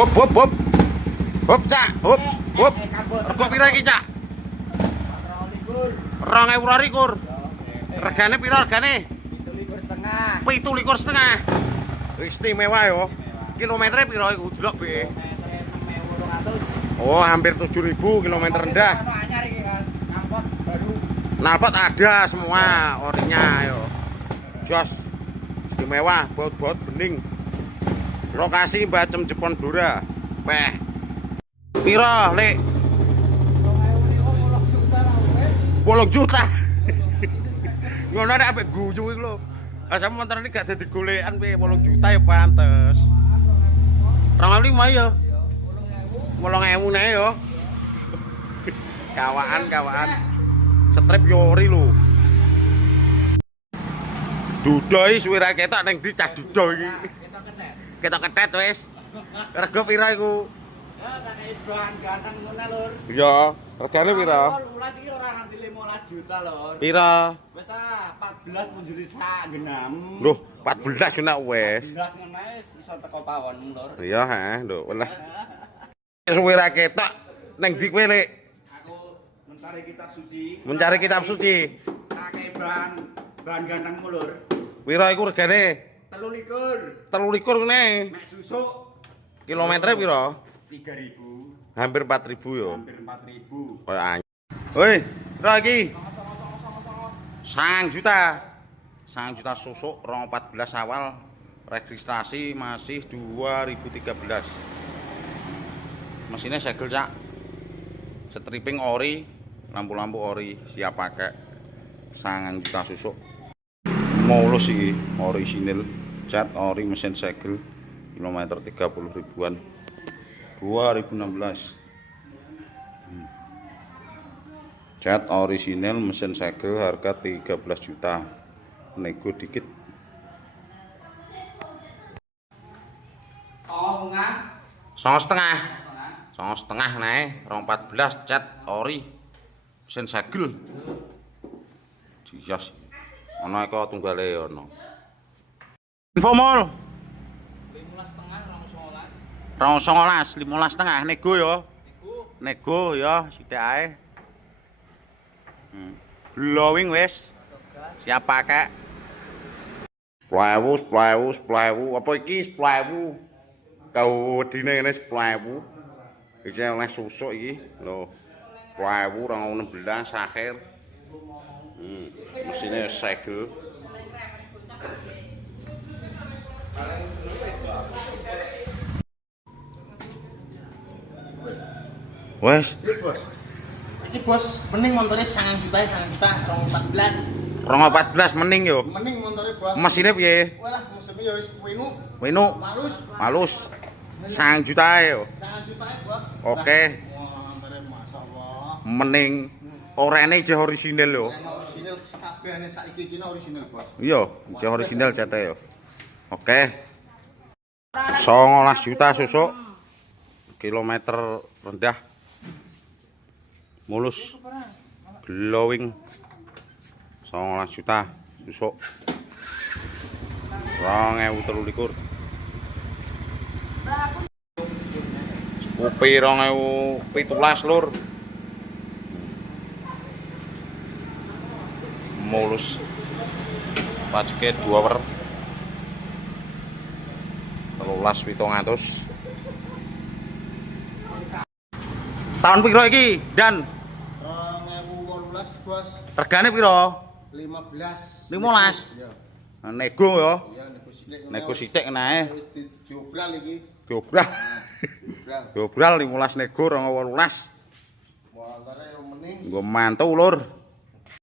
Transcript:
Hop hop hop. Hop cak, hop hop. Rego pira iki cak? 2022. Regane pira regane? 17,5. 17,5. Istimewa yo. Kilometernya pira iku delok be. Oh, hampir 7.000 kilometer rendah. Knalpot ada semua orinya yo. Jos. Istimewa, baut-baut bening. Lokasi Bacem Jepon Blora. Peh. Pira, Lek? 8 juta. Ngono nek ambek guyu iku lho. Ah sampe motor ini gak dadi golekan piye 8 juta ya pantes. 25 ya. 8.000 nek ya. Kawaan. Strip yori lho. Dudoi suwira ketok ning ndi cah dudo iki. Ketok ketet wis. Rego pira iku? Ya tak kei bahan ganteng ngono lur. Iya, regane pira? 12 iki ora nganti 15 juta lur. Pira? Wis 14 punjuli sak genam. Loh, 14 enak wis. 14 ngene wis iso teko pawon lur. Iya, nduk, welah. Suwira ketok ning ndi kowe, Lek? Aku mencari kitab suci. Mencari kitab suci. Tak kei bahan ganteng lur. Pira iku regane? 23. 23 ngene. Mek susuk Kilometernya pira? 3.000. Hampir 4.000 yo. Hampir 4.000. Kayak anyar. Woi, pira iki? 9 juta. 9 juta susuk 2014 awal. Registrasi masih 2013. Mesinnya segel, Cak. Stripping ori, lampu-lampu ori, siap pakai. 9 juta susuk. Mulus iki, orisinil. Cat ori mesin segel. Kilometer 30 ribuan. 2016. Cat orisinil mesin segel harga 13 juta. Nego dikit. Setengah. 2,5 nae, 2014 cat ori mesin segel. Jias. Ana eko tunggale ono. Info mall. 15,5, 15,5 nego ya. Nego ya, sithik ae. Blowing wis. Siap pakai. 10.000 apa iki 10.000? Kau wedine ngene 10.000. Iki oleh susuk iki lho. 10.000 2016 akhir. Mesinnya segel. Wes. Iki bos, mending motornya 9 juta, 2014 mending yo. Mending motornya bos. Mesinnya piye? Walah, mesinnya ya wis Winu. Malus. 9 juta yo. 9 juta bos. Oke. Wah, motornya masyaallah. Mending orene je orisinil yo. Orisinil kabehane saiki iki orisinil bos. Iya, je orisinil cete yo. Oke. 19 juta susuk. Kilometer rendah. Mulus. Glowing. 19 juta susuk. 2023. Kopi 2017 lur. Mulus. Pajake 2 per 13.700. Tahun piro iki? Dan 2018 bos. regane piro? 15. 15. Iya. Nego ya. Iya, nego sithik. Nego sithik nae. Wis diobral iki. Diobral. Diobral. Diobral 15 nego 2018. Motornya yang mending. Nggo mantu lur.